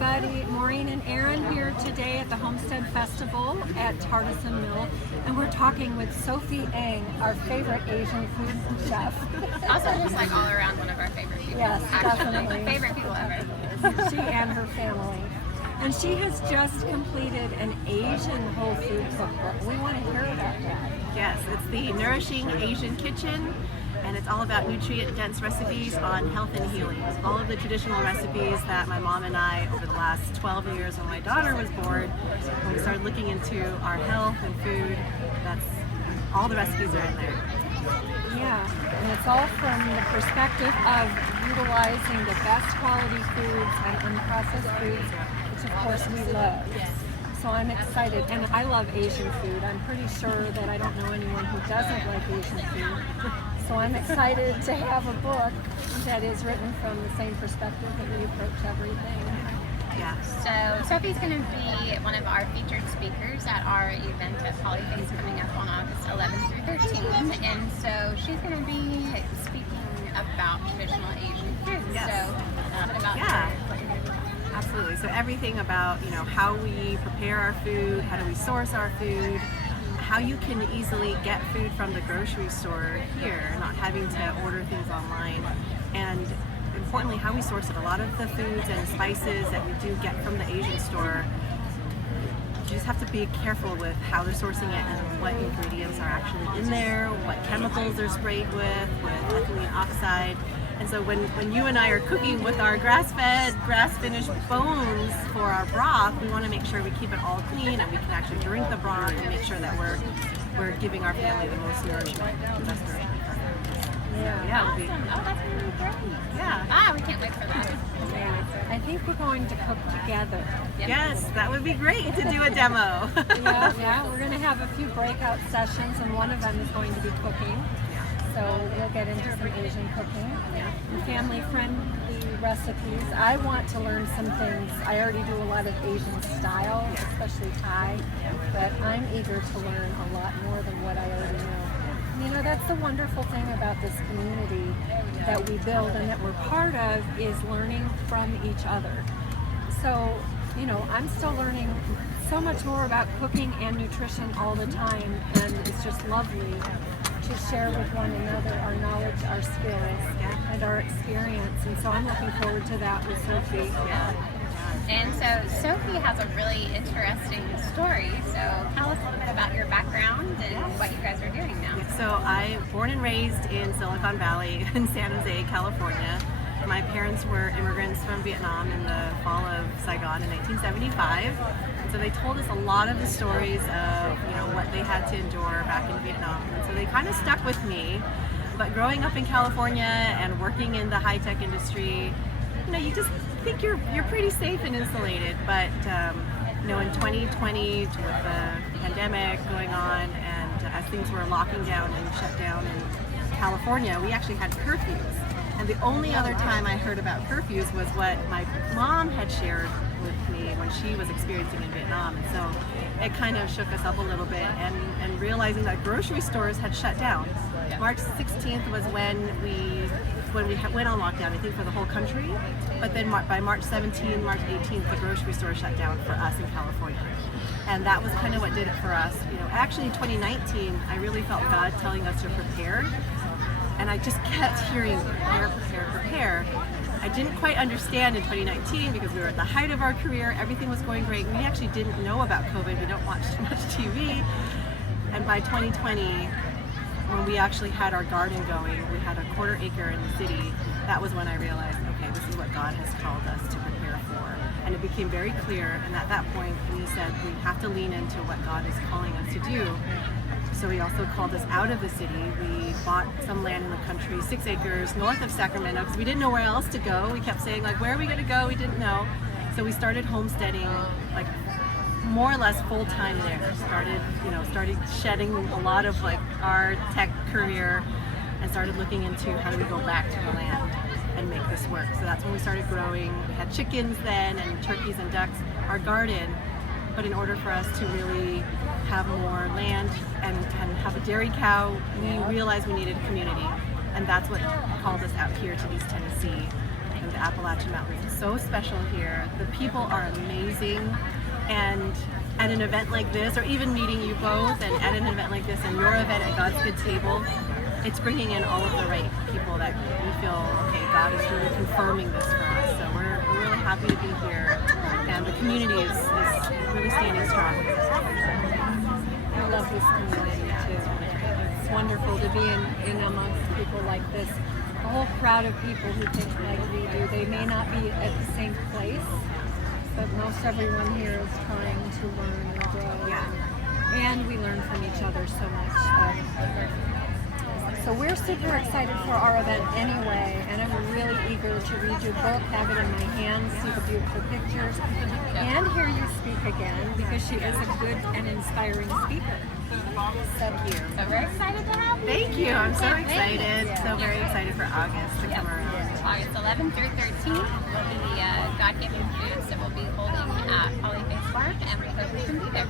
everybody. Maureen and Aaron here today at the Homestead Festival at 𝘊𝗃, and we're talking with Sophie Eng, our favorite Asian food chef. Also just like all around one of our favorite people. Yes, actually. definitely. Favorite people ever. She and her family. And she has just completed an Asian whole food cookbook. We want to hear about that. Yes, it's the Nourishing Asian Kitchen, and it's all about nutrient-dense recipes on health and healing. All of the traditional recipes that my mom and I, over the last 12 years when my daughter was born, when we started looking into our health and food, that's all the recipes are in there. Yeah, and it's all from the perspective of utilizing the best quality foods and unprocessed foods, which of course we love. So I'm excited, and I love Asian food. I'm pretty sure that I don't know anyone who doesn't like Asian food. So I'm excited to have a book that is written from the same perspective that we approach everything. Yeah. So Sophie's going to be one of our featured speakers at our event at Polyface coming up on August 11th through 13th. And so she's going to be speaking about traditional Asian food. Yes. So what about Yeah. what you're going to be talking about? Absolutely. So everything about, how we prepare our food, how do we source our food, how you can easily get food from the grocery store here, not having to order things online, and importantly, how we source it. A lot of the foods and spices that we do get from the Asian store, you just have to be careful with how they're sourcing it and what ingredients are actually in there, what chemicals they're sprayed with ethylene oxide. And so when you and I are cooking with our grass-fed, grass-finished bones for our broth, we want to make sure we keep it all clean and we can actually drink the broth and make sure that we're giving our family the most nourishment, the best nourishment. Yeah. Awesome. Oh, that's really great. Yeah. We can't wait for that. Yeah. I think we're going to cook together. Yes, that would be great to do a demo. Yeah, we're going to have a few breakout sessions, and one of them is going to be cooking. So we'll get into some Asian cooking, family-friendly recipes. I want to learn some things. I already do a lot of Asian style, especially Thai, but I'm eager to learn a lot more than what I already know. That's the wonderful thing about this community that we build and that we're part of, is learning from each other. So, I'm still learning so much more about cooking and nutrition all the time, and it's just lovely to share with one another our knowledge, our skills, and our experience. And so I'm looking forward to that with Sophie. And so Sophie has a really interesting story. So tell us a little bit about your background and what you guys are doing now. So I'm born and raised in Silicon Valley in San Jose, California. My parents were immigrants from Vietnam in the fall of Saigon in 1975. So they told us a lot of the stories of what they had to endure back in Vietnam, and so they kind of stuck with me. But growing up in California and working in the high-tech industry, you just think you're pretty safe and insulated. But in 2020, with the pandemic going on, and as things were locking down and shut down in California, we actually had curfews. And the only other time I heard about curfews was what my mom had shared with me when she was experiencing in Vietnam. And so it kind of shook us up a little bit, and realizing that grocery stores had shut down. March 16th was when we went on lockdown, I think, for the whole country. But then by March 17th, March 18th, the grocery store shut down for us in California. And that was kind of what did it for us. Actually in 2019, I really felt God telling us to prepare. And I just kept hearing, prepare, prepare, prepare. I didn't quite understand in 2019 because we were at the height of our career, everything was going great. We actually didn't know about COVID, we don't watch too much TV. And by 2020, when we actually had our garden going, we had a 1/4 acre in the city, that was when I realized, okay, this is what God has called us to prepare for. And it became very clear, and at that point we said we have to lean into what God is calling us to do. So he also called us out of the city. We bought some land in the country, 6 acres north of Sacramento, because we didn't know where else to go. We kept saying, where are we going to go? We didn't know. So we started homesteading, more or less full-time there. Started shedding a lot of our tech career, and started looking into how do we go back to the land and make this work. So that's when we started growing. We had chickens then, and turkeys and ducks, our garden. But in order for us to really have more land and have a dairy cow, we realized we needed a community. And that's what called us out here to East Tennessee. of the Appalachian Mountains. It's so special here. The people are amazing, and at an event like this, or even meeting you both, and at an event like this, and your event at God's Good Table, it's bringing in all of the right people that we feel, okay, God is really confirming this for us. So we're really happy to be here, and the community is really standing strong. I love this community too. It's wonderful to be in amongst people like this. A whole crowd of people who think like we do. They may not be at the same place, but most everyone here is trying to learn and grow. Yeah. And we learn from each other so much. So we're super excited for our event anyway, and I'm really eager to read your book, have it in my hands, see the beautiful pictures, and hear you speak again, because she is a good and inspiring speaker. Thank you. So we're excited to have you. Thank you. I'm so excited. So very excited for August to come around. August 11th through 13th will be 𝗳𝗃𝗲𝗀 foods that we'll be holding at Polyface Park, and we hope you can be there.